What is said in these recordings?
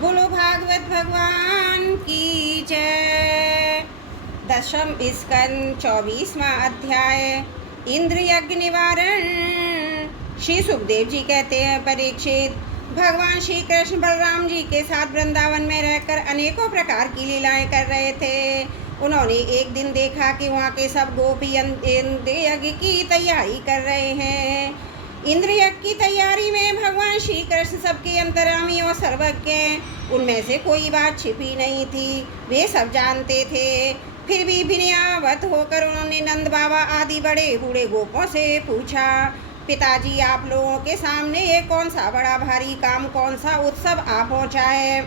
बोलो भागवत भगवान की जय। दशम स्कंद 24वां अध्याय इंद्र यज्ञ निवारण। श्री सुखदेव जी कहते हैं, परीक्षित, भगवान श्री कृष्ण बलराम जी के साथ वृंदावन में रहकर अनेकों प्रकार की लीलाएं कर रहे थे। उन्होंने एक दिन देखा कि वहाँ के सब गोपी इंद्र यज्ञ की तैयारी कर रहे हैं। इंद्र यज्ञ की तैयारी में भगवान श्री कृष्ण सबके अंतर्यामी और सर्वज्ञ, उनमें से कोई बात छिपी नहीं थी, वे सब जानते थे। फिर भी विनयावत होकर उन्होंने नंद बाबा आदि बड़े बूढ़े गोपों से पूछा, पिताजी, आप लोगों के सामने ये कौन सा बड़ा भारी काम, कौन सा उत्सव आ पहुँचा है?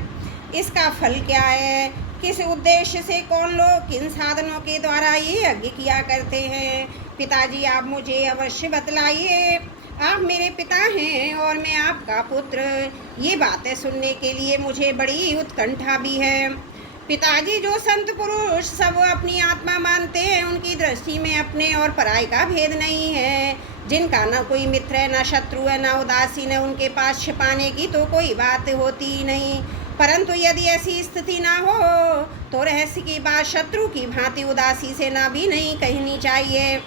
इसका फल क्या है? किस उद्देश्य से कौन लोग किन साधनों के द्वारा ये यज्ञ किया करते हैं? पिताजी, आप मुझे अवश्य बतलाइए। आप मेरे पिता हैं और मैं आपका पुत्र। ये बातें सुनने के लिए मुझे बड़ी उत्कंठा भी है। पिताजी, जो संत पुरुष सब अपनी आत्मा मानते हैं, उनकी दृष्टि में अपने और पराई का भेद नहीं है। जिनका न कोई मित्र है, न शत्रु है, न उदासीन है, उनके पास छिपाने की तो कोई बात होती ही नहीं। परंतु यदि ऐसी स्थिति ना हो तो रहस्य की बात शत्रु की भांति उदासी से ना भी नहीं कहनी चाहिए।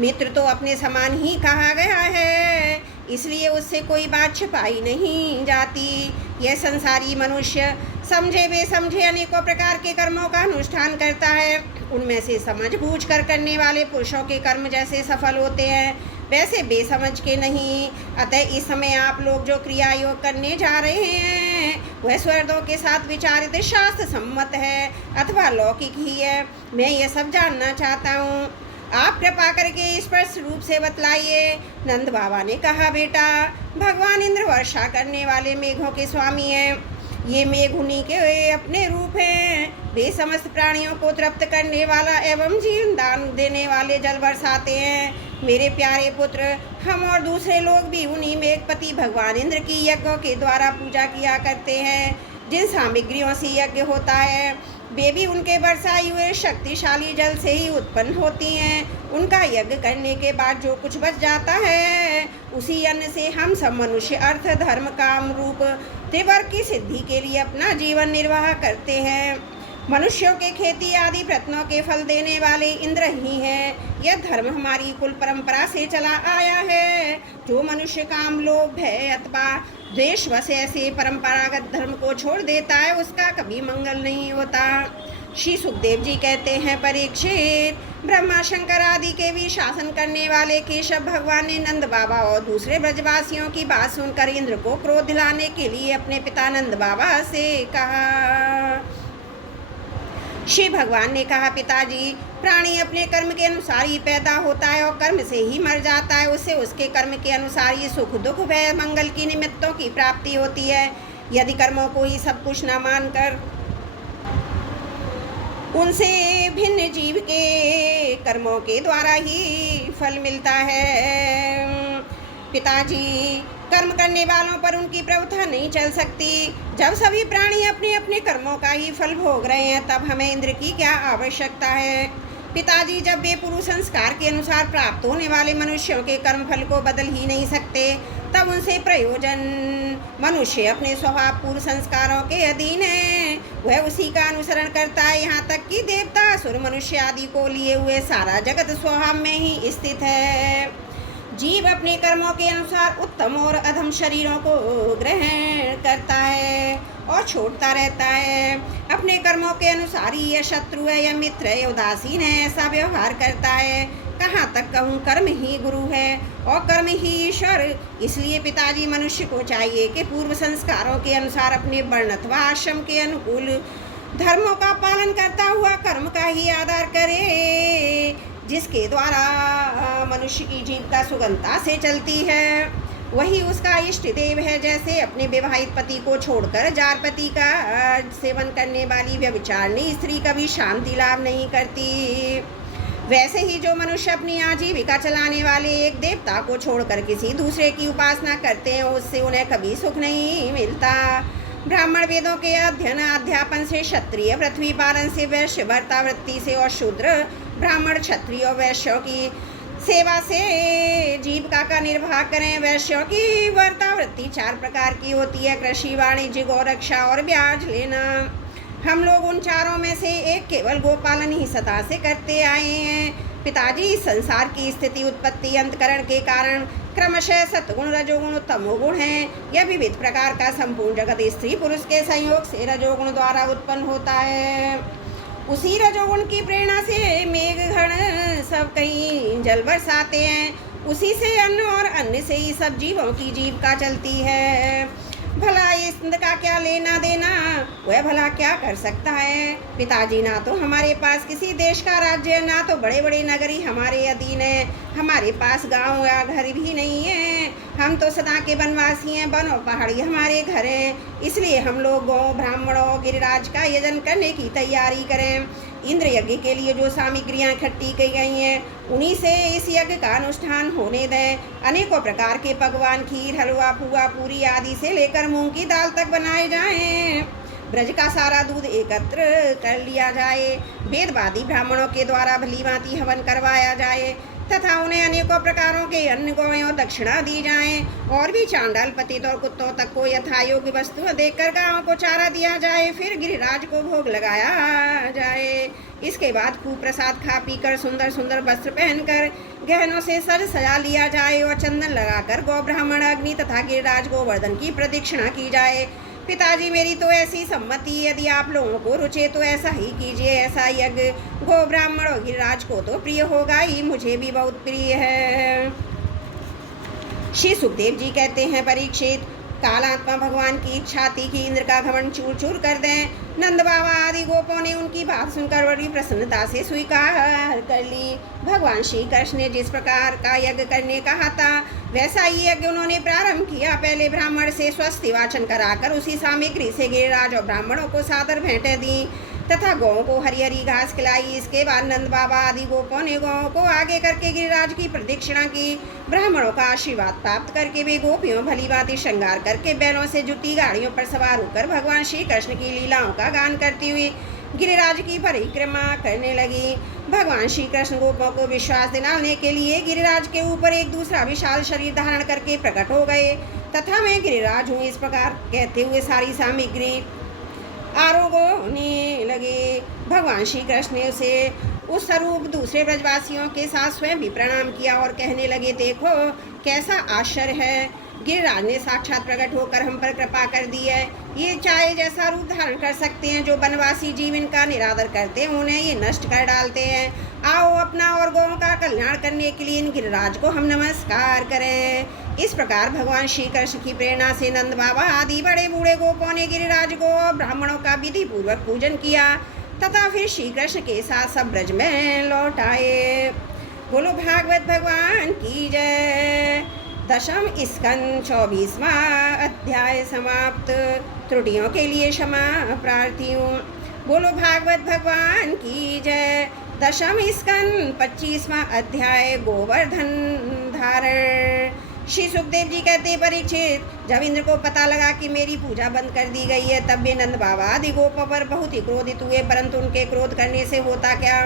मित्र तो अपने समान ही कहा गया है, इसलिए उससे कोई बात छिपाई नहीं जाती। यह संसारी मनुष्य समझे बेसमझे अनेकों प्रकार के कर्मों का अनुष्ठान करता है। उनमें से समझ बूझ कर करने वाले पुरुषों के कर्म जैसे सफल होते हैं, वैसे बेसमझ के नहीं। अतः इस समय आप लोग जो क्रिया योग करने जा रहे हैं, वह स्वर्गों के साथ विचारित शास्त्र सम्मत है अथवा लौकिक ही है, मैं ये सब जानना चाहता हूँ। आप कृपा करके स्पष्ट रूप से बतलाइए। नंद बाबा ने कहा, बेटा, भगवान इंद्र वर्षा करने वाले मेघों के स्वामी हैं। ये मेघ उन्हीं के अपने रूप हैं। वे समस्त प्राणियों को तृप्त करने वाला एवं जीवन दान देने वाले जल बरसाते हैं। मेरे प्यारे पुत्र, हम और दूसरे लोग भी उन्हीं मेघपति भगवान इंद्र की यज्ञों के द्वारा पूजा किया करते हैं। जिन सामग्रियों से यज्ञ होता है, वे भी उनके बरसाए हुए शक्तिशाली जल से ही उत्पन्न होती हैं। उनका यज्ञ करने के बाद जो कुछ बच जाता है, उसी अन्न से हम सब मनुष्य अर्थ धर्म काम रूप त्रिवर्ग की सिद्धि के लिए अपना जीवन निर्वाह करते हैं। मनुष्यों के खेती आदि प्रयत्नों के फल देने वाले इंद्र ही हैं। यह धर्म हमारी कुल परंपरा से चला आया है। जो मनुष्य काम लोभ भय अथवा द्वेष वश ऐसे परंपरागत धर्म को छोड़ देता है, उसका कभी मंगल नहीं होता। श्री सुखदेव जी कहते हैं, परीक्षित, ब्रह्मा शंकर आदि के भी शासन करने वाले केशव भगवान ने नंद बाबा और दूसरे ब्रजवासियों की बात सुनकर इंद्र को क्रोध दिलाने के लिए अपने पिता नंद बाबा से कहा। श्री भगवान ने कहा, पिताजी, प्राणी अपने कर्म के अनुसार ही पैदा होता है और कर्म से ही मर जाता है। उससे उसके कर्म के अनुसार ही सुख दुख भय मंगल की निमित्तों की प्राप्ति होती है। यदि कर्मों को ही सब कुछ न मानकर उनसे भिन्न जीव के कर्मों के द्वारा ही फल मिलता है। पिताजी, कर्म करने वालों पर उनकी प्रवृत्ति नहीं चल सकती। जब सभी प्राणी अपने अपने कर्मों का ही फल भोग रहे हैं, तब हमें इंद्र की क्या आवश्यकता है? पिताजी, जब वे पूर्व संस्कार के अनुसार प्राप्त होने वाले मनुष्यों के कर्म फल को बदल ही नहीं सकते, तब उनसे प्रयोजन। मनुष्य अपने स्वभाव पूर्व संस्कारों के अधीन है, वह उसी का अनुसरण करता है। यहाँ तक कि देवता असुर मनुष्य आदि को लिए हुए सारा जगत स्वभाव में ही स्थित है। जीव अपने कर्मों के अनुसार उत्तम और अधम शरीरों को ग्रहण करता है और छोड़ता रहता है। अपने कर्मों के अनुसार ही यह शत्रु है, यह मित्र है, उदासीन है, ऐसा व्यवहार करता है। कहाँ तक कहूँ, कर्म ही गुरु है और कर्म ही ईश्वर। इसलिए पिताजी, मनुष्य को चाहिए कि पूर्व संस्कारों के अनुसार अपने वर्ण अथवा आश्रम के अनुकूल धर्मों का पालन करता हुआ कर्म का ही आदर करे, जिसके द्वारा मनुष्य की जीविका सुगमता से चलती है। वही उसका इष्ट देव है। जैसे अपने विवाहित पति को छोड़कर जार पति का सेवन करने वाली व्यभिचारिणी स्त्री कभी शांति लाभ नहीं करती, वैसे ही जो मनुष्य अपनी आजीविका चलाने वाले एक देवता को छोड़कर किसी दूसरे की उपासना करते हैं, उससे उन्हें कभी सुख नहीं मिलता। ब्राह्मण वेदों के अध्ययन अध्यापन से क्षत्रिय, पृथ्वी पालन से वैश्य, वर्तावृत्ति से और शूद्र ब्राह्मण, क्षत्रिय और वैश्यों की सेवा से जीविका का निर्वाह करें। वैश्यों की वर्तावृत्ति 4 प्रकार की होती है: कृषि, वाणिज्य, गौरक्षा और ब्याज लेना। हम लोग उन चारों में से एक केवल गोपालन ही सदा से करते आए हैं। पिताजी, इस संसार की स्थिति, उत्पत्ति, अंतकरण के कारण क्रमशः सत्गुण, रजोगुण, तमोगुण है। यह विविध प्रकार का संपूर्ण जगत स्त्री पुरुष के संयोग से रजोगुण द्वारा उत्पन्न होता है। उसी रजोगुण की प्रेरणा से मेघगण सब कहीं जल बरसाते हैं। उसी से अन्न और अन्न से ही सब जीवों की जीविका चलती है। भला इस का क्या लेना देना, वह भला क्या कर सकता है? पिताजी, ना तो हमारे पास किसी देश का राज्य, ना तो बड़े बड़े नगरी हमारे अधीन है। हमारे पास गांव या घर भी नहीं है। हम तो सदा के वनवासी हैं। वन और पहाड़ी हमारे घर हैं। इसलिए हम लोग गौ, ब्राह्मणों, गिरिराज का यजन करने की तैयारी करें। इंद्र यज्ञ के लिए जो सामग्रियाँ इकट्ठी की गई हैं, उन्हीं से इस यज्ञ का अनुष्ठान होने दें। अनेकों प्रकार के पकवान, खीर, हलवा, पुआ, पूरी आदि से लेकर मूंग की दाल तक बनाए जाएं। ब्रज का सारा दूध एकत्र कर लिया जाए। वेदवादी ब्राह्मणों के द्वारा भली भांति हवन करवाया जाए तथा उन्हें अनेकों प्रकारों के अन्न गौयों दक्षिणा दी जाए। और भी चांडाल, पतित और कुत्तों तक को यथायोग्य वस्तुएं देकर गांव को चारा दिया जाए। फिर गिरिराज को भोग लगाया जाए। इसके बाद खूब प्रसाद खा पीकर सुंदर सुंदर वस्त्र पहनकर गहनों से सज सजा लिया जाए और चंदन लगाकर गौ, ब्राह्मण, अग्नि तथा गिरिराज गोवर्धन की प्रदक्षिणा की जाए। पिताजी, मेरी तो ऐसी सम्मति। यदि आप लोगों को रुचे तो ऐसा ही कीजिए। ऐसा यज्ञ गो, ब्राह्मण और गिरिराज को तो प्रिय होगा ही, मुझे भी बहुत प्रिय है। श्री सुखदेव जी कहते हैं, परीक्षित, कालात्मा भगवान की इच्छा थी कि इंद्र का घमंड चूर चूर कर दें। नंद बाबा आदि गोपों ने उनकी बात सुनकर बड़ी प्रसन्नता से स्वीकार कर ली। भगवान श्री कृष्ण ने जिस प्रकार का यज्ञ करने कहा था, वैसा ही यज्ञ उन्होंने प्रारंभ किया। पहले ब्राह्मण से स्वस्ति वाचन कराकर उसी सामग्री से गिरिराज और ब्राह्मणों को सादर भेंटें दी तथा गौं को हरी हरी घास खिलाई। इसके बाद नंद बाबा आदि गोपों ने गौं को आगे करके गिरिराज की प्रदक्षिणा की। ब्राह्मणों का आशीर्वाद प्राप्त करके वे गोपियों भली भांति श्रृंगार करके बैलों से जुटी गाड़ियों पर सवार होकर भगवान श्री कृष्ण की लीलाओं का गान करती हुई गिरिराज की परिक्रमा करने लगी। भगवान श्री कृष्ण गोपों को विश्वास दिलाने के लिए गिरिराज के ऊपर एक दूसरा विशाल शरीर धारण करके प्रकट हो गए तथा मैं गिरिराज हूँ, इस प्रकार कहते हुए सारी सामग्री आरोगने लगे। भगवान श्री कृष्ण ने उसे उस स्वरूप दूसरे ब्रजवासियों के साथ स्वयं भी प्रणाम किया और कहने लगे, देखो कैसा आश्चर्य है। गिरिराज ने साक्षात प्रकट होकर हम पर कृपा कर दी है। ये चाहे जैसा रूप धारण कर सकते हैं। जो वनवासी जीव इनका निरादर करते हैं, उन्हें ये नष्ट कर डालते हैं। आओ अपना और गौओं का कल्याण करने के लिए इन गिरिराज को हम नमस्कार करें। इस प्रकार भगवान श्री कृष्ण की प्रेरणा से नंद बाबा आदि बड़े बूढ़े गोपों ने गिरिराज को और ब्राह्मणों का विधि पूर्वक पूजन किया तथा फिर श्री कृष्ण के साथ सब ब्रज में लौट आए। बोलो भागवत भगवान की जय। दशम स्कंद 24वां अध्याय समाप्त। त्रुटियों के लिए क्षमा प्रार्थी हूँ। बोलो भागवत भगवान की जय। दशम स्कंद 25वां अध्याय गोवर्धन धारण। श्री सुखदेव जी कहते, परीक्षित, जब इंद्र को पता लगा कि मेरी पूजा बंद कर दी गई है, तब वे नंद बाबा आदि गोपों पर बहुत ही क्रोधित हुए। परंतु उनके क्रोध करने से होता क्या?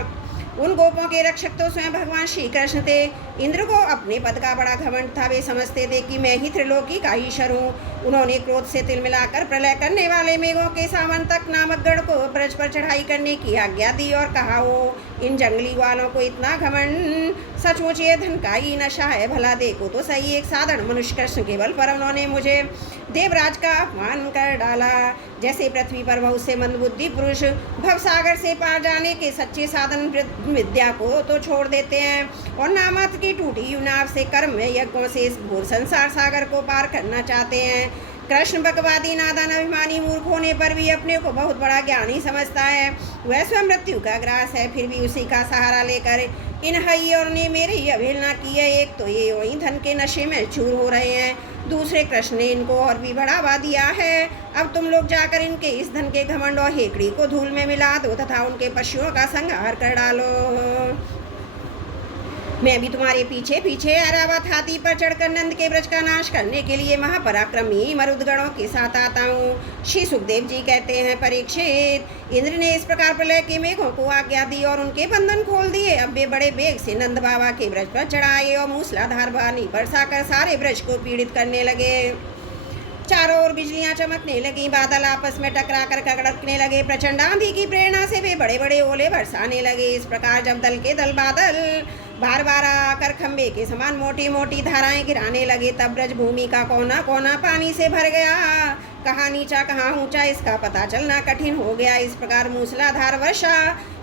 उन गोपों के रक्षक तो स्वयं भगवान श्री कृष्ण थे। इंद्र को अपने पद का बड़ा घमंड था। वे समझते थे कि मैं ही त्रिलोकी का ईश्वर हूँ। उन्होंने क्रोध से तिल मिलाकर प्रलय करने वाले मेघों के सामंतक नामक गण को ब्रज पर चढ़ाई करने की आज्ञा दी और कहा, वो इन जंगली वालों को इतना घमंड, सचमुच ये धन का ही नशा है। भला देखो तो सही, एक साधारण मनुष्य कृष्ण के बल पर उन्होंने मुझे देवराज का अपमान कर डाला। जैसे पृथ्वी पर बहुत से मंदबुद्धि पुरुष भवसागर से पार जाने के सच्चे साधन विद्या को तो छोड़ देते हैं और नामात्र की टूटी नाव से कर्म यज्ञों से इस घोर संसार सागर को पार करना चाहते हैं। कृष्ण बकवादी, नादान, अभिमानी, मूर्ख होने पर भी अपने को बहुत बड़ा ज्ञानी समझता है। वह स्वयं मृत्यु का ग्रास है, फिर भी उसी का सहारा लेकर इन हइयों ने मेरी ही अवहेलना की है। एक तो ये वही धन के नशे में चूर हो रहे हैं, दूसरे कृष्ण ने इनको और भी बढ़ावा दिया है। अब तुम लोग जाकर इनके इस धन के घमंड और हेकड़ी को धूल में मिला दो तथा उनके पशुओं का संहार कर डालो। मैं भी तुम्हारे पीछे पीछे ऐरावत हाथी पर चढ़कर नंद के ब्रज का नाश करने के लिए महापराक्रमी मरुदगणों के साथ आता हूँ। श्री सुखदेव जी कहते हैं, परीक्षित, इंद्र ने इस प्रकार प्रलय के मेघों को आज्ञा दी और उनके बंधन खोल दिए। अब वे बड़े वेग से नंद बाबा के ब्रज पर चढ़ाए और मूसलाधार पानी बरसाकर सारे ब्रज को पीड़ित करने लगे। चारों ओर बिजलियां चमकने लगी, बादल आपस में टकरा कर कड़कने लगे। प्रचंड आंधी की प्रेरणा से वे बड़े बड़े ओले बरसाने लगे। इस प्रकार जब दल के दल बादल बार बार आकर खंबे के समान मोटी मोटी धाराएं गिराने लगे, तब ब्रज भूमि का कोना कोना पानी से भर गया। कहाँ नीचा कहाँ ऊंचा इसका पता चलना कठिन हो गया। इस प्रकार मूसलाधार वर्षा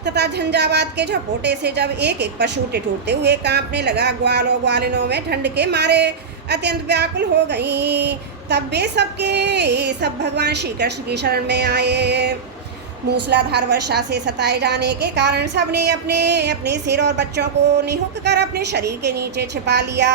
तथा झंझावात के झपोटे से जब एक एक पशु ठिठुरते हुए कांपने लगा, ग्वाल और ग्वालिनों में ठंड के मारे अत्यंत व्याकुल हो गईं, तब वे सब भगवान श्री कृष्ण की शरण में आए। मूसलाधार वर्षा से सताए जाने के कारण सबने अपने अपने सिर और बच्चों को निहुक कर अपने शरीर के नीचे छिपा लिया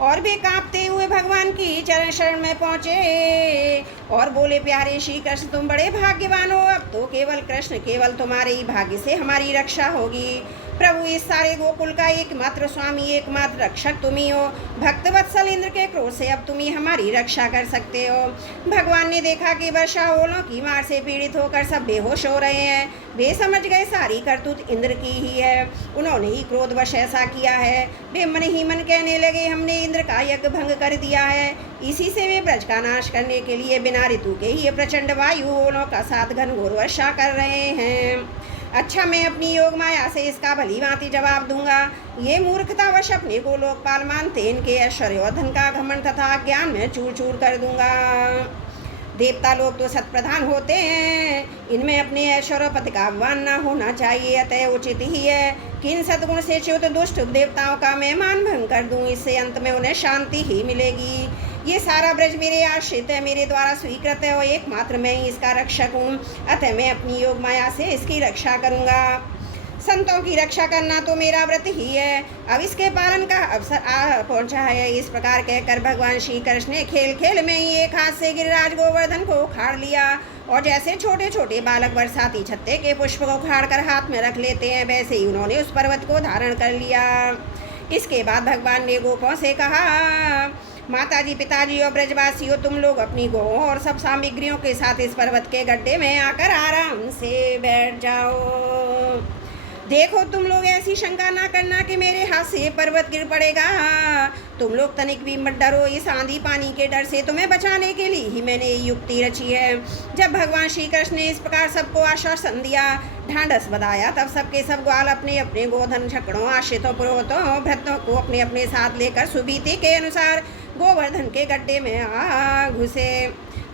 और वे कांपते हुए भगवान की चरण शरण में पहुँचे और बोले, प्यारे श्री कृष्ण, तुम बड़े भाग्यवान हो। अब तो केवल तुम्हारे ही भाग्य से हमारी रक्षा होगी। प्रभु, इस सारे गोकुल का एकमात्र स्वामी, एकमात्र रक्षक तुम ही हो। भक्त वत्सल इंद्र के क्रोध से अब तुम ही हमारी रक्षा कर सकते हो। भगवान ने देखा कि वर्षा ओलों की मार से पीड़ित होकर सब बेहोश हो रहे हैं। वे समझ गए सारी करतूत इंद्र की ही है, उन्होंने ही क्रोधवश ऐसा किया है। वे मन ही मन कहने लगे, हमने इंद्र का यज्ञ भंग कर दिया है। इसी से वे ब्रज का नाश करने के लिए बिना ऋतु के ही प्रचंड वायु ओलों का साथ घनघोर वर्षा कर रहे हैं। अच्छा, मैं अपनी योग माया से इसका भली भांति जवाब दूंगा। ये मूर्खतावश अपने को लोकपाल मानते, इनके ऐश्वर्य और धन का घमंड तथा ज्ञान में चूर चूर कर दूंगा। देवता लोग तो सत्प्रधान होते हैं, इनमें अपने ऐश्वर्य पति का अभिमान न होना चाहिए। अतः उचित ही है कि इन सद्गुण से च्युत दुष्ट देवताओं का मैं मान भंग कर दूं। इससे अंत में उन्हें शांति ही मिलेगी। ये सारा ब्रज मेरे आश्रित है, मेरे द्वारा स्वीकृत है और एकमात्र मैं ही इसका रक्षक हूँ। अतः मैं अपनी योग माया से इसकी रक्षा करूँगा। संतों की रक्षा करना तो मेरा व्रत ही है। अब इसके पालन का अवसर आ पहुँचा है। इस प्रकार कहकर भगवान श्री कृष्ण ने खेल खेल में ही एक हाथ से गिरिराज गोवर्धन को उखाड़ लिया और जैसे छोटे छोटे बालक बरसाती छत्ते के पुष्प को उखाड़ कर हाथ में रख लेते हैं, वैसे ही उन्होंने उस पर्वत को धारण कर लिया। इसके बाद भगवान ने गोपों से कहा, माताजी, पिताजी और ब्रजवासियों, तुम लोग अपनी गौओं और सब सामग्रियों के साथ इस पर्वत के गड्ढे में आकर आराम से बैठ जाओ। देखो, तुम लोग ऐसी शंका ना करना कि मेरे हाथ से पर्वत गिर पड़ेगा। तुम लोग तनिक भी मत डरो। इस आंधी पानी के डर से तुम्हें बचाने के लिए ही मैंने ये युक्ति रची है। जब भगवान श्री कृष्ण ने इस प्रकार सबको आश्वासन दिया, ढांढस बधाया, तब सबके सब ग्वाल अपने अपने गोधन छकड़ों, आश्रितों, पुरोहितों, भ्रतों को अपने अपने साथ लेकर सुबीती के अनुसार गोवर्धन के गड्ढे में आ घुसे।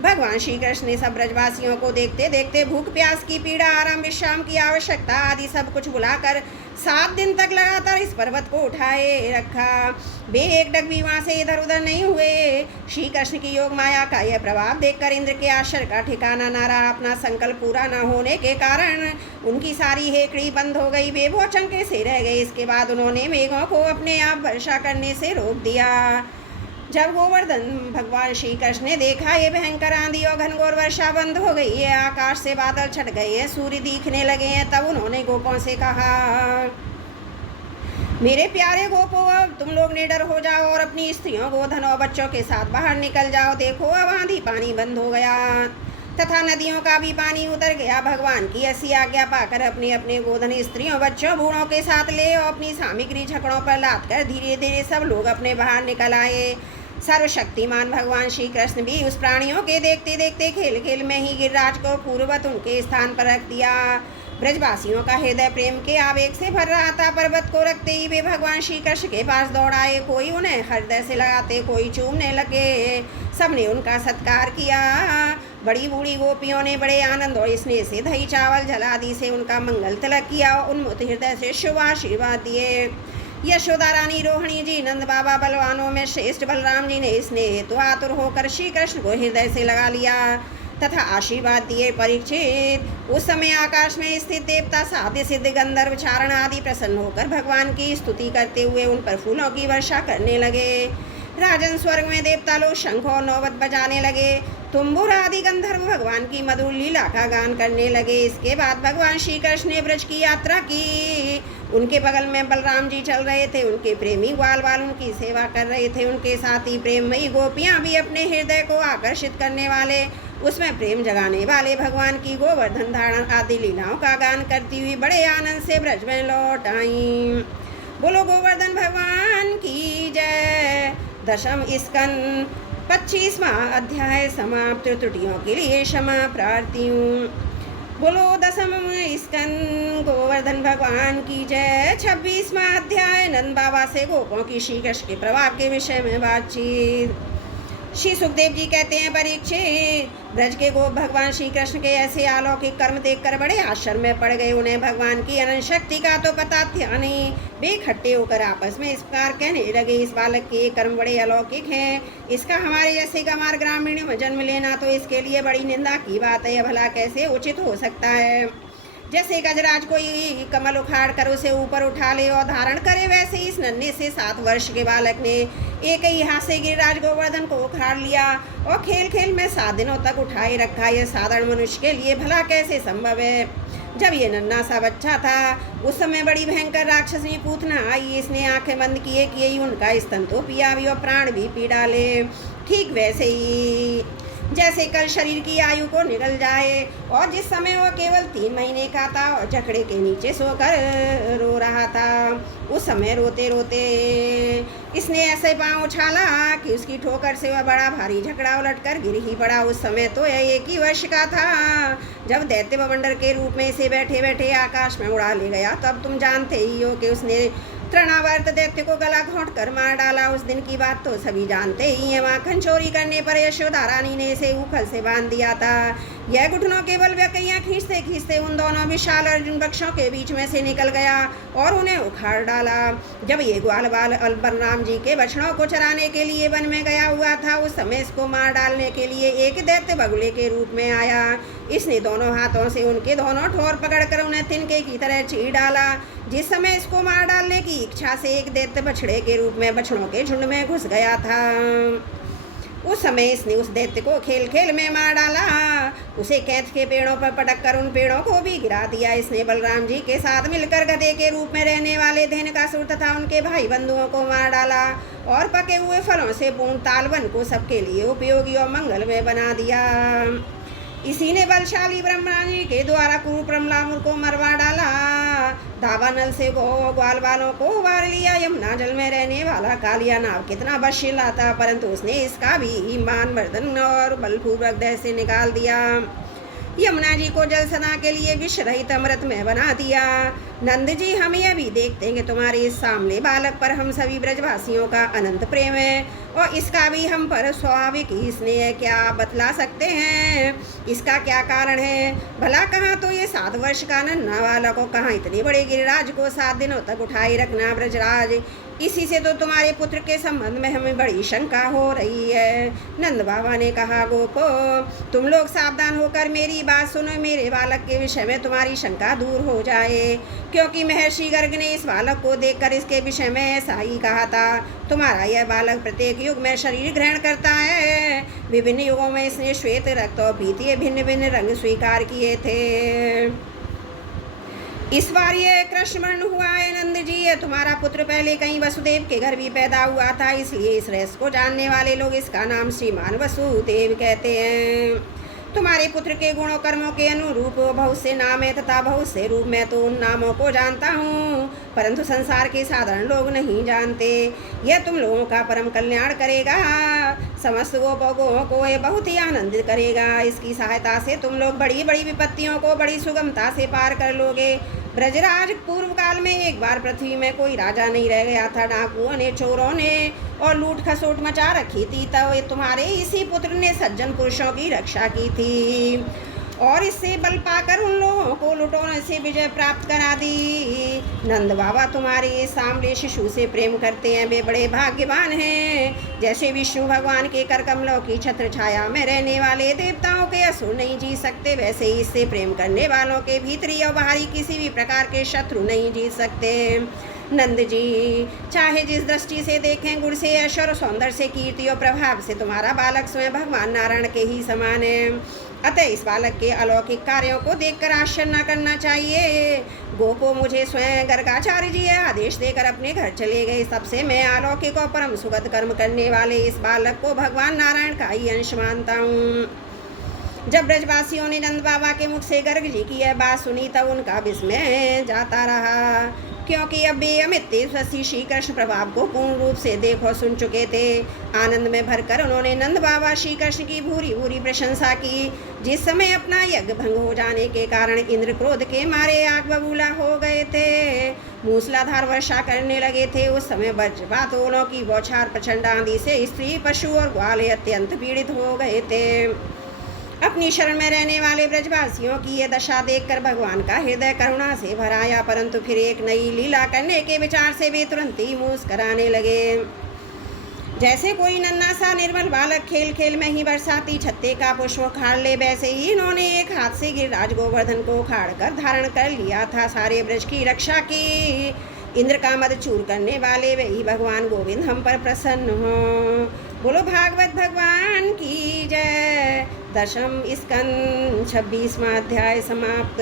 भगवान श्री कृष्ण ने सब ब्रजवासियों को देखते देखते भूख, प्यास की पीड़ा, आराम, विश्राम की आवश्यकता आदि सब कुछ बुलाकर 7 दिन तक लगातार इस पर्वत को उठाए रखा। वे एक डग भी वहाँ से इधर उधर नहीं हुए। श्री कृष्ण की योग माया का यह प्रभाव देखकर इंद्र के आश्चर्य का ठिकाना न रहा। अपना संकल्प पूरा न होने के कारण उनकी सारी हेकड़ी बंद हो गई। वे बहुत चंके से रह गए। इसके बाद उन्होंने मेघों को अपने आप वर्षा करने से रोक दिया। जब गोवर्धन भगवान श्री कृष्ण ने देखा ये भयंकर आंधी और घनघोर वर्षा बंद हो गई है, आकाश से बादल छट गए हैं, सूर्य दिखने लगे हैं, तब उन्होंने गोपों से कहा, मेरे प्यारे गोपों, अब तुम लोग निडर हो जाओ और अपनी स्त्रियों, गोधन और बच्चों के साथ बाहर निकल जाओ। देखो, अब आंधी पानी बंद हो गया तथा नदियों का भी पानी उतर गया। भगवान की ऐसी आज्ञा पाकर अपने अपने गोधन, स्त्रियों, बच्चों, बूढ़ों के साथ ले और अपनी सामग्री छकड़ों पर लाद कर धीरे धीरे सब लोग अपने बाहर निकल आए। सर्वशक्तिमान भगवान श्री कृष्ण भी उस प्राणियों के देखते देखते खेल खेल में ही गिरिराज को पूर्ववत उनके स्थान पर रख दिया। ब्रजवासियों का हृदय प्रेम के आवेग से भर रहा था। पर्वत को रखते ही वे भगवान श्री कृष्ण के पास दौड़ाए। कोई उन्हें हृदय से लगाते, कोई चूमने लगे। सबने उनका सत्कार किया। बड़ी बूढ़ी गोपियों ने बड़े आनंद और स्नेह से दही चावल जल आदि से उनका मंगल तिलक किया और उन्मुक्त हृदय से शुभ आशीर्वाद दिए। यशोदा रानी, रोहिणी जी, नंद बाबा, बलवानों में श्रेष्ठ बलराम जी ने स्नेह हेतु आतुर होकर श्री कृष्ण को हृदय से लगा लिया तथा आशीर्वाद दिए। परीक्षित, उस समय आकाश में स्थित देवता, साध्य, सिद्ध, गंधर्व, चारण आदि प्रसन्न होकर भगवान की स्तुति करते हुए उन पर फूलों की वर्षा करने लगे। राजन, स्वर्ग में देवता लोग शंख और नौबत बजाने लगे। तुम्बुर आदि गंधर्व भगवान की मधुर लीला का गान करने लगे। इसके बाद भगवान श्री कृष्ण ने ब्रज की यात्रा की। उनके बगल में बलराम जी चल रहे थे। उनके प्रेमी ग्वाल बाल उनकी सेवा कर रहे थे। उनके साथ ही प्रेममयी गोपियाँ भी अपने हृदय को आकर्षित करने वाले, उसमें प्रेम जगाने वाले भगवान की गोवर्धन धारण आदि लीलाओं का गान करती हुई बड़े आनंद से ब्रज में लौट आई। बोलो गोवर्धन भगवान की जय। दशम स्कंद 25वां अध्याय समाप्त। त्रुटियों के लिए क्षमा प्रार्थी हूँ। बोलो दशम स्कंद गोवर्धन भगवान की जय। 26वां अध्याय नंद बाबा से गोपों की श्री कृष्ण के प्रभाव के विषय में बातचीत। श्री सुखदेव जी कहते हैं, परीक्षित, ब्रज के गोप भगवान श्री कृष्ण के ऐसे अलौकिक कर्म देखकर बड़े आश्चर्य में पड़ गए। उन्हें भगवान की अनंत शक्ति का तो पता था नहीं। वे इकट्ठे होकर आपस में इस प्रकार कहने लगे, इस बालक के कर्म बड़े अलौकिक हैं। इसका हमारे जैसे गंवार ग्रामीणों में जन्म लेना तो इसके लिए बड़ी निंदा की बात है। भला कैसे उचित हो सकता है? जैसे गजराज कोई कमल उखाड़ कर उसे ऊपर उठा ले और धारण करे, वैसे इस नन्हे से 7 वर्ष के बालक ने एक ही हाथ से गिरिराज गोवर्धन को उखाड़ लिया और खेल खेल में 7 दिनों तक उठाए रखा। यह साधारण मनुष्य के लिए भला कैसे संभव है? जब ये नन्हा सा बच्चा था उस समय बड़ी भयंकर राक्षसी पूतना आई। इसने आंखें बंद किए कि यही उनका स्तन तो पिया भी और प्राण भी पी डाले। ठीक वैसे ही जैसे कल शरीर की आयु को निकल जाए और जिस समय वह केवल 3 महीने का था और जकड़े के नीचे सोकर रो रहा था, उस समय रोते रोते इसने ऐसे पांव उछाला कि उसकी ठोकर से वह बड़ा भारी झकड़ा उलटकर गिर ही पड़ा। उस समय तो यह 1 ही वर्ष का था। जब दैत्य बवंडर के रूप में इसे बैठे बैठे आकाश में उड़ा ले गया, तब तुम जानते ही हो कि उसने तृणावर्त दैत्य को गला घोंट कर मार डाला। उस दिन की बात तो सभी जानते ही हैं। माखन चोरी करने पर यशोदा रानी ने इसे उखल से बांध दिया था। यह घुटनों के बल व्यकैया खींचते खींचते उन दोनों विशाल अर्जुन वृक्षों के बीच में से निकल गया और उन्हें उखाड़ डाला। जब ये ग्वाल बाल बलराम जी के बछड़ों को चराने के लिए वन में गया हुआ था, उस समय इसको मार डालने के लिए एक दैत्य बगुले के रूप में आया। इसने दोनों हाथों से उनके दोनों ठोर पकड़कर उन्हें तिनके की तरह चीर डाला। जिस समय इसको मार डालने की इच्छा से एक दैत्य बछड़े के रूप में बछड़ों के झुंड में घुस गया था। उस समय इसने उस दैत्य को खेल खेल में मार डाला। उसे कैथ के पेड़ों पर पटक कर उन पेड़ों को भी गिरा दिया। इसने बलराम जी के साथ मिलकर गधे के रूप में रहने वाले धेनुकासुर तथा उनके भाई बंधुओं को मार डाला और पके हुए फलों से पूर्ण तालवन को सबके लिए उपयोगी और मंगलमय बना दिया। इसी ने बलशाली ब्रह्मा जी के द्वारा कुरु प्रमलामुर को मरवा डाला। दावानल से ग्वाल बालों को उबार लिया। यमुना जल में रहने वाला कालिया नाव कितना बदशीला था, परंतु उसने इसका भी ईमान वर्धन और बलपूर्वक देह से निकाल दिया। यमुना जी को जल सदा के लिए विष रहित अमृत में बना दिया। नंद जी, हम यह भी देखते हैं कि तुम्हारे इस सामने बालक पर हम सभी ब्रजवासियों का अनंत प्रेम है और इसका भी हम पर स्वाभाविक ही स्नेह है। क्या आप बतला सकते हैं इसका क्या कारण है? भला कहाँ तो ये 7 वर्ष का नन्हा बालक को, कहाँ इतने बड़े गिरिराज को 7 दिनों तक उठाए रखना ब्रजराज। इसी से तो तुम्हारे पुत्र के संबंध में हमें बड़ी शंका हो रही है। नंद बाबा ने कहा, गोपो, तुम लोग सावधान होकर मेरी बात सुनो। मेरे बालक के विषय में तुम्हारी शंका दूर हो जाए, क्योंकि महर्षि गर्ग ने इस बालक को देखकर इसके विषय में ऐसा ही कहा था। तुम्हारा यह बालक प्रत्येक युग में शरीर ग्रहण करता है। विभिन्न युगों में इसने श्वेत, रक्त और पीतिये भिन्न भिन्न रंग स्वीकार किए थे। इस बार ये कृष्णवर्ण हुआ है। नंद जी, ये तुम्हारा पुत्र पहले कहीं वसुदेव के घर भी पैदा हुआ था, इसलिए इस रहस्य को जानने वाले लोग इसका नाम श्रीमान वसुदेव कहते हैं। तुम्हारे पुत्र के गुणों कर्मों के अनुरूप बहुत से नाम है तथा बहुत से रूप। मैं तो उन नामों को जानता हूँ, परंतु संसार के साधारण लोग नहीं जानते। यह तुम लोगों का परम कल्याण करेगा। समस्त गोपों को यह बहुत ही आनंदित करेगा। इसकी सहायता से तुम लोग बड़ी बड़ी विपत्तियों को बड़ी सुगमता से पार कर लोगे। ब्रजराज, पूर्व काल में एक बार पृथ्वी में कोई राजा नहीं रह गया था। डाकुओं ने, चोरों ने और लूट खसोट मचा रखी थी, तब तुम्हारे इसी पुत्र ने सज्जन पुरुषों की रक्षा की थी और इससे बल पाकर उन लोगों को लुटोने से विजय प्राप्त करा दी। नंद बाबा तुम्हारे सामने शिशु से प्रेम करते हैं, वे बड़े भाग्यवान हैं। जैसे विष्णु भगवान के कर कमलों की छत्र छाया में रहने वाले देवताओं के असुर नहीं जी सकते, वैसे ही इससे प्रेम करने वालों के भीतरी और बाहरी किसी भी प्रकार के शत्रु नहीं जीत सकते। नंद जी, चाहे जिस दृष्टि से देखें, गुण से, यश और सौंदर्य से, कीर्ति और प्रभाव से तुम्हारा बालक स्वयं भगवान नारायण के ही समान है। अतः इस बालक के अलौकिक कार्यों को देखकर आश्चर्य न करना चाहिए। गोपो मुझे स्वयं गर्गाचार्य जी आदेश देकर अपने घर चले गए। सबसे मैं अलौकिक और परम सुगत कर्म करने वाले इस बालक को भगवान नारायण का ही अंश मानता हूँ। जब ब्रजवासियों ने नंद बाबा के मुख से गर्ग जी की यह बात सुनी तब उनका विस्मय जाता रहा, क्योंकि अब भी अमित तेजस्वी श्री कृष्ण प्रभाव को पूर्ण रूप से देख और सुन चुके थे। आनंद में भरकर उन्होंने नंद बाबा श्री कृष्ण की भूरी भूरी प्रशंसा की। जिस समय अपना यज्ञ भंग हो जाने के कारण इंद्र क्रोध के मारे आग बबूला हो गए थे, मूसलाधार वर्षा करने लगे थे, उस समय वज्रपातों की बौछार प्रचंड आंधी से स्त्री पशु और ग्वाले अत्यंत पीड़ित हो गए थे। अपनी शरण में रहने वाले ब्रजवासियों की यह दशा देखकर भगवान का हृदय करुणा से भर आया, परंतु फिर एक नई लीला करने के विचार से वे तुरंत ही मुस्कुराने लगे। जैसे कोई नन्हा सा निर्मल बालक खेल खेल में ही बरसाती छत्ते का पुष्प उखाड़ ले, वैसे ही इन्होंने एक हाथ से गिरिराज गोवर्धन को उखाड़ कर धारण कर लिया था। सारे ब्रज की रक्षा की। इंद्र का मद चूर करने वाले वही भगवान गोविंद हम पर प्रसन्न हो। बोलो भागवत भगवान की जय। दशम स्कंद 26वां अध्याय समाप्त।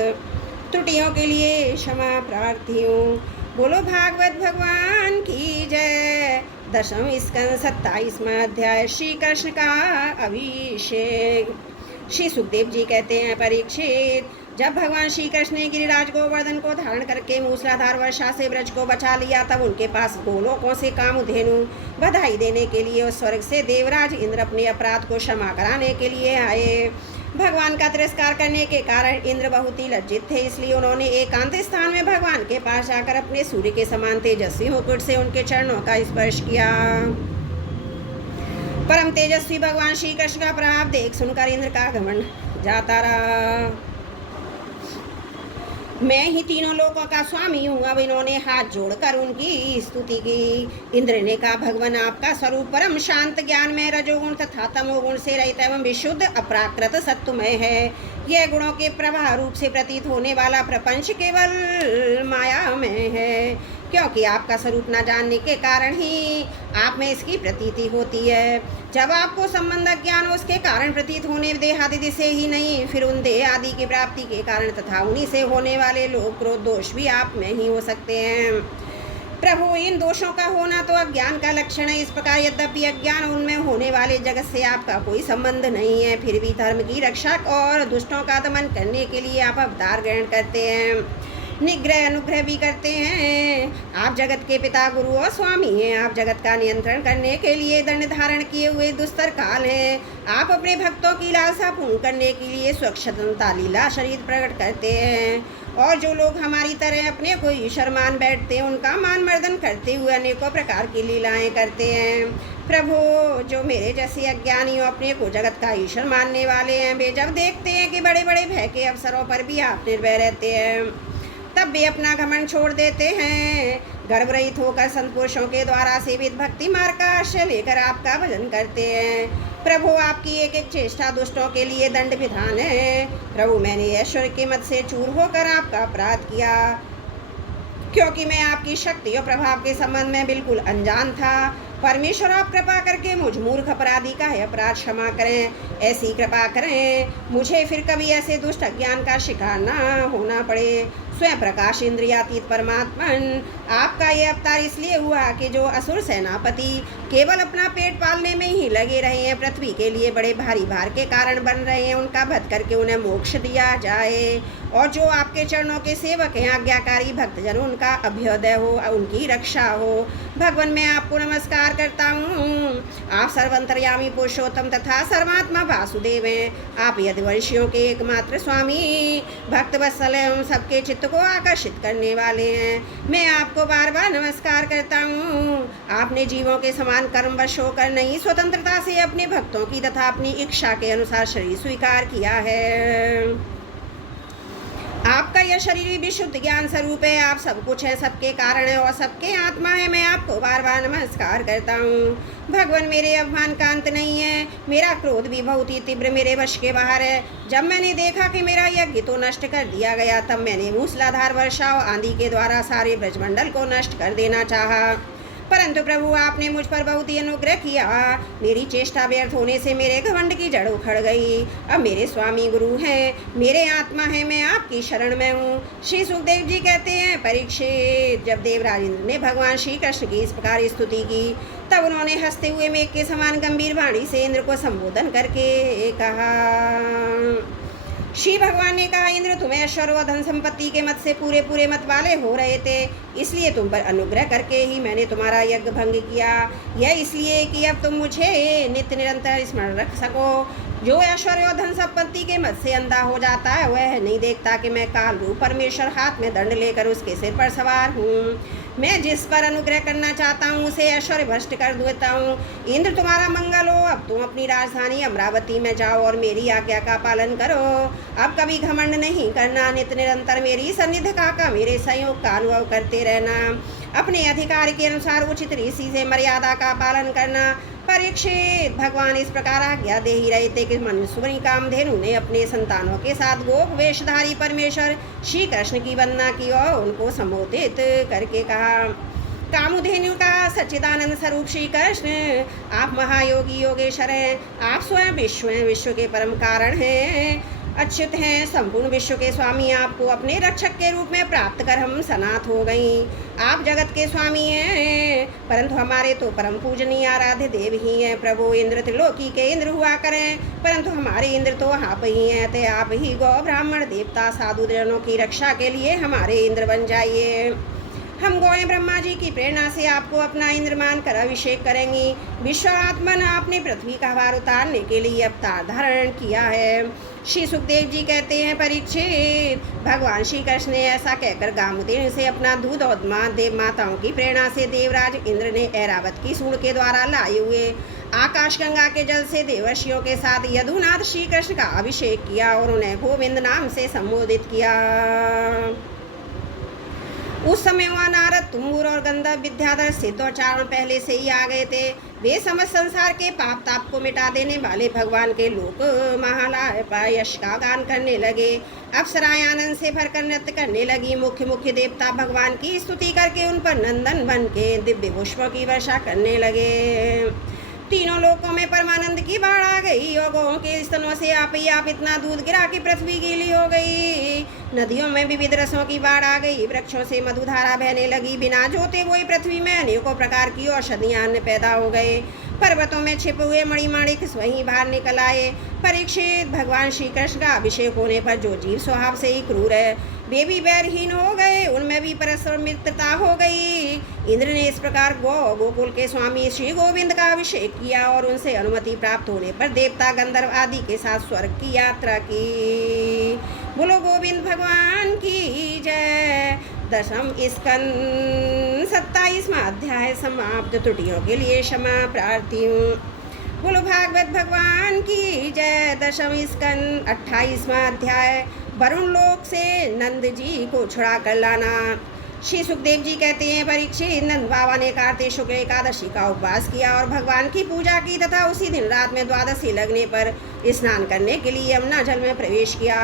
त्रुटियों के लिए क्षमा प्रार्थी हूँ। बोलो भागवत भगवान की जय। दशम स्कंद 27वां अध्याय श्री कृष्ण का अभिषेक। श्री सुखदेव जी कहते हैं, परीक्षित, जब भगवान श्री कृष्ण ने गिरिराज गोवर्धन को धारण करके मूसलाधार वर्षा से ब्रज को बचा लिया, तब उनके पास गोलोकों से कामधेनु बधाई देने के लिए और स्वर्ग से देवराज इंद्र अपने अपराध को क्षमा कराने के लिए आए। भगवान का तिरस्कार करने के कारण इंद्र बहुत ही लज्जित थे, इसलिए उन्होंने एकांत स्थान में भगवान के पास जाकर अपने सूर्य के समान तेजस्वी मुकुट से उनके चरणों का स्पर्श किया। परम तेजस्वी भगवान श्री कृष्ण का प्रभाव देख सुनकर इंद्र का घमंड जाता रहा। मैं ही तीनों लोकों का स्वामी हूँ। अब इन्होंने हाथ जोड़कर उनकी स्तुति की। इंद्र ने कहा, भगवान आपका स्वरूप परम शांत, ज्ञान में रजोगुण तथा तमोगुण से रहित एवं विशुद्ध अप्राकृत सत्वमय है। यह गुणों के प्रवाह रूप से प्रतीत होने वाला प्रपंच केवल माया में है, क्योंकि आपका स्वरूप न जानने के कारण ही आप में इसकी प्रतीति होती है। जब आपको संबंध ज्ञान उसके कारण प्रतीत होने देहादि से ही नहीं, फिर उन देह आदि की प्राप्ति के कारण तथा उन्हीं से होने वाले लोभ क्रोध दोष भी आप में ही हो सकते हैं। प्रभु, इन दोषों का होना तो अज्ञान का लक्षण है। इस प्रकार यद्यपि अज्ञान उनमें होने वाले जगत से आपका कोई संबंध नहीं है, फिर भी धर्म की रक्षा और दुष्टों का दमन करने के लिए आप अवतार ग्रहण करते हैं, निग्रह अनुग्रह भी करते हैं। आप जगत के पिता गुरु और स्वामी हैं। आप जगत का नियंत्रण करने के लिए दंड धारण किए हुए दुस्तर काल हैं। आप अपने भक्तों की लालसा पूर्ण करने के लिए स्वच्छता लीला शरीर प्रकट करते हैं, और जो लोग हमारी तरह अपने को ईश्वर मान बैठते हैं, उनका मान मर्दन करते हुए अनेकों प्रकार की लीलाएं करते हैं। प्रभु, जो मेरे जैसे अज्ञानियों अपने को जगत का ईश्वर मानने वाले हैं, वे जब देखते हैं कि बड़े बड़े भय के अवसरों पर भी आप निर्भय रहते हैं, तब भी अपना घमंड छोड़ देते हैं। गर्भरहित होकर संत पुरुषों के द्वारा सेवित भक्ति मार्ग का आश्रय लेकर आपका भजन करते हैं। प्रभु, आपकी एक एक चेष्टा दुष्टों के लिए दंड विधान है। प्रभु, मैंने ऐश्वर्य के मत से चूर होकर आपका अपराध किया, क्योंकि मैं आपकी शक्ति और प्रभाव के संबंध में बिल्कुल अनजान था। परमेश्वर, आप कृपा करके मुझ मूर्ख अपराधी का है अपराध क्षमा करें। ऐसी कृपा करें मुझे फिर कभी ऐसे दुष्ट अज्ञान का शिकार ना होना पड़े। स्वयं प्रकाश इंद्रियातीत परमात्मन, आपका ये अवतार इसलिए हुआ कि जो असुर सेनापति केवल अपना पेट पालने में ही लगे रहे हैं, पृथ्वी के लिए बड़े भारी भार के कारण बन रहे हैं, उनका वध करके उन्हें मोक्ष दिया जाए। और जो आपके चरणों के सेवक हैं, आज्ञाकारी भक्तजन, उनका अभ्युदय हो, उनकी रक्षा हो। भगवान, मैं आपको नमस्कार करता हूँ। आप सर्वंतर्यामी पुरुषोत्तम तथा सर्वात्मा वासुदेव हैं। आप यदुवंशियों के एकमात्र स्वामी, भक्त वत्सल एवं सबके चित्त को आकर्षित करने वाले हैं। मैं आपको बार बार नमस्कार करता हूँ। आपने जीवों के समान कर्मवश होकर नई स्वतंत्रता से अपने भक्तों की तथा अपनी इच्छा के अनुसार शरीर स्वीकार किया है। आपका यह शरीर विशुद्ध ज्ञान स्वरूप है। आप सब कुछ है, सबके कारण है और सबके आत्मा है। मैं आपको बार बार नमस्कार करता हूँ। भगवान, मेरे अभिमान का अंत नहीं है। मेरा क्रोध भी बहुत ही तीव्र मेरे वश के बाहर है। जब मैंने देखा कि मेरा यज्ञ तो नष्ट कर दिया गया, तब मैंने मूसलाधार वर्षा और आंधी के द्वारा सारे ब्रजमंडल को नष्ट कर देना चाहा। परंतु प्रभु आपने मुझ पर बहुत ही अनुग्रह किया। मेरी चेष्टा व्यर्थ होने से मेरे घमंड की जड़ उखड़ गई। अब मेरे स्वामी गुरु हैं, मेरे आत्मा है, मैं आपकी शरण में हूँ। श्री सुखदेव जी कहते हैं, परीक्षित, जब देवराज इंद्र ने भगवान श्री कृष्ण की इस प्रकार स्तुति की, तब उन्होंने हंसते हुए मेघ के समान गंभीर वाणी से इंद्र को संबोधन करके कहा। श्री भगवान ने कहा, इंद्र, तुम्हें ऐश्वर्य व धन संपत्ति के मत से पूरे पूरे मत वाले हो रहे थे, इसलिए तुम पर अनुग्रह करके ही मैंने तुम्हारा यज्ञ भंग किया। यह इसलिए कि अब तुम मुझे नित्य निरंतर स्मरण रख सको। जो ऐश्वर्य और धन संपत्ति के मत से अंधा हो जाता है, वह नहीं देखता कि मैं काल रूप परमेश्वर हाथ में दंड लेकर उसके सिर पर सवार हूँ। मैं जिस पर अनुग्रह करना चाहता हूँ उसे ऐश्वर्य भ्रष्ट कर देता हूँ। इंद्र, तुम्हारा मंगल हो। अब तुम अपनी राजधानी अमरावती में जाओ और मेरी आज्ञा का पालन करो। अब कभी घमंड नहीं करना, नित्य निरंतर मेरी सन्निधि का मेरे संयोग का अनुभव करते रहना। अपने अधिकार के अनुसार उचित रीति से मर्यादा का पालन करना। परीक्षित, भगवान इस प्रकार आज्ञा दे ही रहे थे कि मनस्विनी कामधेनु ने अपने संतानों के साथ गोप वेशधारी परमेश्वर श्री कृष्ण की वंदना की और उनको संबोधित करके कहा। कामधेनु का सच्चिदानंद स्वरूप श्री कृष्ण, आप महायोगी योगेश्वर हैं। आप स्वयं विश्व के परम कारण हैं, अच्युत हैं, संपूर्ण विश्व के स्वामी। आपको अपने रक्षक के रूप में प्राप्त कर हम सनात हो गई। आप जगत के स्वामी हैं, परंतु हमारे तो परम पूजनीय आराध्य देव ही हैं। प्रभु इंद्र त्रिलोकी के इंद्र हुआ करें, परंतु हमारे इंद्र तो आप ही हैं। ते आप ही गौ ब्राह्मण देवता साधु जनों की रक्षा के लिए हमारे इंद्र बन जाइए। हम गौएं ब्रह्मा जी की प्रेरणा से आपको अपना इंद्र मान कर अभिषेक करेंगी। विश्वात्मन, आपने पृथ्वी का भार उतारने के लिए अवतार धारण किया है। श्री सुखदेव जी कहते हैं, परीक्षित, भगवान श्री कृष्ण ने ऐसा कहकर गामुदेव से अपना दूध और देव माताओं की प्रेरणा से देवराज इंद्र ने ऐरावत की सूंड के द्वारा लाए हुए आकाश गंगा के जल से देवर्षियों के साथ यदुनाथ श्री कृष्ण का अभिषेक किया और उन्हें गोविंद नाम से संबोधित किया। उस समय वहाँ नारद, तुम्बुर और गंधर्व, विद्याधर, सिद्ध और चारण पहले से ही आ गए थे। वे समस्त संसार के पाप ताप को मिटा देने वाले भगवान के लोक महालया यश का गान करने लगे। अप्सराएं आनंद से भरकर नृत्य करने लगी। मुख्य मुख्य देवता भगवान की स्तुति करके उन पर नंदन बन के दिव्य पुष्पों की वर्षा करने लगे। तीनों लोकों में परमानंद की बाढ़ आ गई और गौओं के स्तनों से आप इतना दूध गिरा कि पृथ्वी गीली हो गई। नदियों में विविध रसों की बाढ़ आ गई। वृक्षों से मधुधारा बहने लगी। बिना जोते हुए पृथ्वी में अनेकों प्रकार की औषधियां पैदा हो गए। पर्वतों में छिपे हुए मणिमाणिक वहीं बाहर निकल आए। परीक्षित, भगवान श्री कृष्ण का अभिषेक होने पर जो जीव स्वभाव से ही क्रूर है, वे भी बैरहीन हो गए, उनमें भी परस्पर मित्रता हो गई। इंद्र ने इस प्रकार गोकुल के स्वामी श्री गोविंद का अभिषेक किया और उनसे अनुमति प्राप्त होने पर देवता गंधर्व आदि के साथ स्वर्ग की यात्रा की। बोलो गोविंद भगवान की जय। दशम स्कंद 27वां अध्याय समाप्त। त्रुटियों के लिए क्षमा प्रार्थी हूँ। बोलो भागवत भगवान की जय। दशम स्कंद 28वां अध्याय, वरुण लोक से नंद जी को छुड़ा कर लाना। श्री सुखदेव जी कहते हैं, परीक्षित, नंद बाबा ने कार्तिक शुक्ल एकादशी का उपवास किया और भगवान की पूजा की तथा उसी दिन रात में द्वादशी लगने पर स्नान करने के लिए यमुना जल में प्रवेश किया।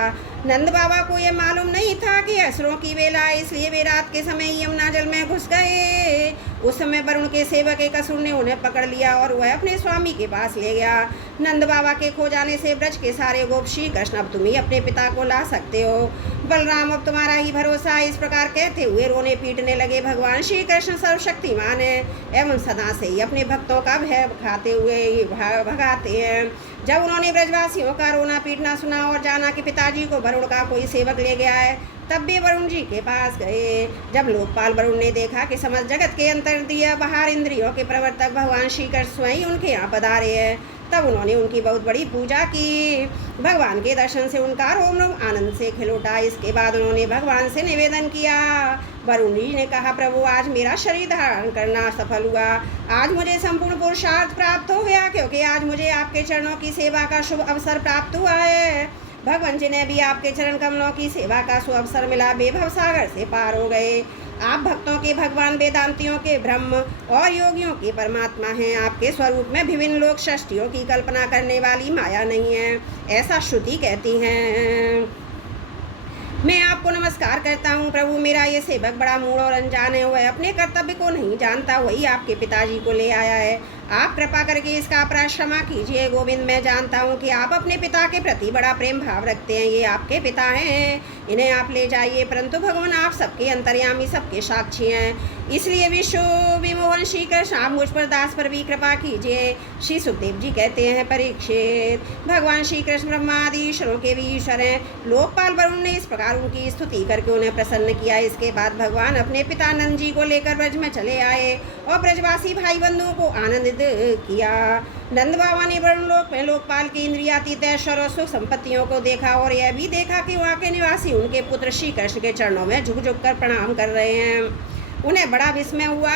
नंद बाबा को यह मालूम नहीं था कि असुरों की वेला है, इसलिए वे रात के समय यमुना जल में घुस गए। उस समय वरुण के सेवक एक असुर ने उन्हें पकड़ लिया और वह अपने स्वामी के पास ले गया। नंद बाबा के खो जाने से ब्रज के सारे गोप, श्री कृष्ण, अब तुम ही अपने पिता को ला सकते हो। बलराम, अब तुम्हारा ही भरोसा। इस प्रकार कहते हुए रोने पीटने लगे। भगवान श्री कृष्ण सर्वशक्तिमान है एवं सदा से ही अपने भक्तों का भय खाते हुए भगाते हैं। जब उन्होंने ब्रजवासियों का रोना पीटना सुना और जाना कि पिताजी को वरुण का कोई सेवक ले गया है, तब वे वरुण जी के पास गए। जब लोकपाल वरुण ने देखा कि समस्त जगत के अंतर्दीय बाहर इंद्रियों के प्रवर्तक भगवान श्री कृष्ण स्वयं उनके यहाँ पधारे हैं, तब उन्होंने उनकी बहुत बड़ी पूजा की। भगवान के दर्शन से उनका रोम रोम आनंद से खिल उठा। इसके बाद उन्होंने भगवान से निवेदन किया। वरुण जी ने कहा, प्रभु, आज मेरा शरीर धारण करना सफल हुआ। आज मुझे संपूर्ण पुरुषार्थ प्राप्त हो गया, क्योंकि आज मुझे आपके चरणों की सेवा का शुभ अवसर प्राप्त हुआ है। भगवान जी ने भी आपके चरण कमलों की सेवा का शुभ अवसर मिला। वे भवसागर से पार हो गए। आप भक्तों के भगवान, वेदांतियों के ब्रह्म और योगियों के परमात्मा हैं। आपके स्वरूप में विभिन्न लोक सृष्टियों की कल्पना करने वाली माया नहीं है, ऐसा श्रुति कहती है। मैं आपको नमस्कार करता हूँ प्रभु। मेरा ये सेवक बड़ा मूढ़ और अनजान है, वह अपने कर्तव्य को नहीं जानता, वही आपके पिताजी को ले आया है। आप कृपा करके इसका अपराध क्षमा कीजिए गोविंद। मैं जानता हूँ कि आप अपने पिता के प्रति बड़ा प्रेम भाव रखते हैं, ये आपके पिता हैं, इन्हें आप ले जाइए। परंतु भगवान आप सबके अंतर्यामी, सबके साक्षी हैं, इसलिए विश्व विमोहन श्री कृष्ण आप मुझ पर दास पर भी कृपा कीजिए। श्री सुखदेव जी कहते हैं, परीक्षित, भगवान श्री कृष्ण ब्रह्मा आदि ईश्वरों के भी ईश्वर हैं। लोकपाल वरुण ने इस प्रकार उनकी स्तुति करके उन्हें प्रसन्न किया। इसके बाद भगवान अपने पिता नंद जी को लेकर ब्रज में चले आए और ब्रजवासी भाई बंधुओं को आनंदित किया। नंद बाबा ने वरुण लोक में लोकपाल की इंद्रियातीत ऐश्वर्य और सुख संपत्तियों को देखा और यह भी देखा कि वहाँ के निवासी उनके पुत्र श्री कृष्ण के चरणों में झुक झुक कर प्रणाम कर रहे हैं। उन्हें बड़ा विस्मय हुआ।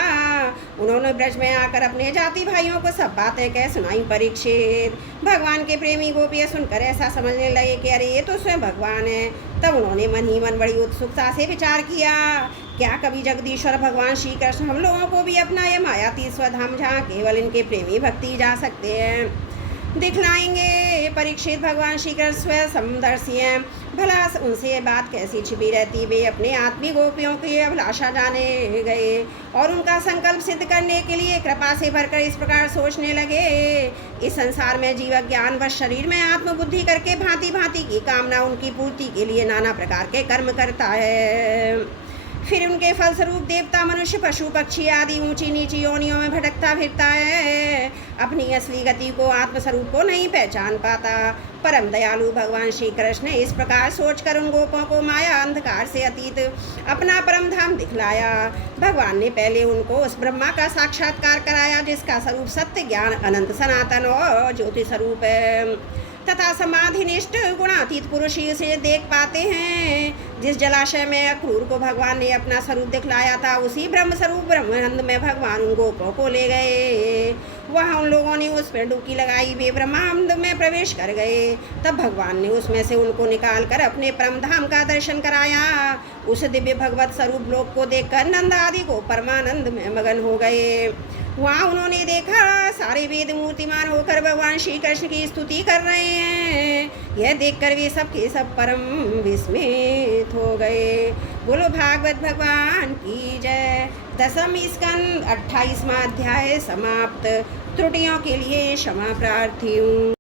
उन्होंने ब्रज में आकर अपने जाति भाइयों को सब बातें कह सुनाई। परीक्षित, भगवान के प्रेमी गोपियाँ सुनकर ऐसा समझने लगे कि अरे ये तो स्वयं भगवान है। तब उन्होंने मन ही मन बड़ी उत्सुकता से विचार किया, क्या कभी जगदीश्वर भगवान श्री कृष्ण हम लोगों को भी अपना यह मायातीत स्वधाम जहाँ केवल इनके प्रेमी भक्ति जा सकते हैं दिखलाएंगे। परीक्षित, भगवान श्री कृष्ण स्वयं समदर्शी हैं, भला उनसे ये बात कैसी छिपी रहती। वे अपने आत्मी गोपियों की अभिलाषा जाने गए और उनका संकल्प सिद्ध करने के लिए कृपा से भरकर इस प्रकार सोचने लगे, इस संसार में जीव ज्ञान व शरीर में आत्मबुद्धि करके भांति भांति की कामना उनकी पूर्ति के लिए नाना प्रकार के कर्म करता है। फिर उनके फलस्वरूप देवता, मनुष्य, पशु, पक्षी आदि ऊंची नीची योनियों में भटकता फिरता है, अपनी असली गति को, आत्मस्वरूप को नहीं पहचान पाता। परम दयालु भगवान श्री कृष्ण ने इस प्रकार सोचकर उन गोपों को माया अंधकार से अतीत अपना परम धाम दिखलाया। भगवान ने पहले उनको उस ब्रह्मा का साक्षात्कार कराया जिसका स्वरूप सत्य, ज्ञान, अनंत, सनातन और ज्योति स्वरूप है तथा समाधिनिष्ठ गुणातीत पुरुष से देख पाते हैं। जिस जलाशय में अक्रूर को भगवान ने अपना स्वरूप दिखलाया था, उसी ब्रह्म स्वरूप ब्रह्मानंद में भगवान उन गोपों को ले गए। वहाँ उन लोगों ने उस पर डुबकी लगाई, वे ब्रह्मानंद में प्रवेश कर गए। तब भगवान ने उसमें से उनको निकाल कर अपने परम धाम का दर्शन कराया। उस दिव्य भगवत स्वरूप लोक को देखकर नंद आदि को परमानंद में मगन हो गए। वहाँ उन्होंने देखा सारे वेद मूर्तिमान होकर भगवान श्री कृष्ण की स्तुति कर रहे हैं। यह देखकर वे सब के सब परम विस्मित हो गए। बोलो भागवत भगवान की जय। 10वां स्कंद 28वां अध्याय समाप्त। त्रुटियों के लिए क्षमा प्रार्थी हूँ।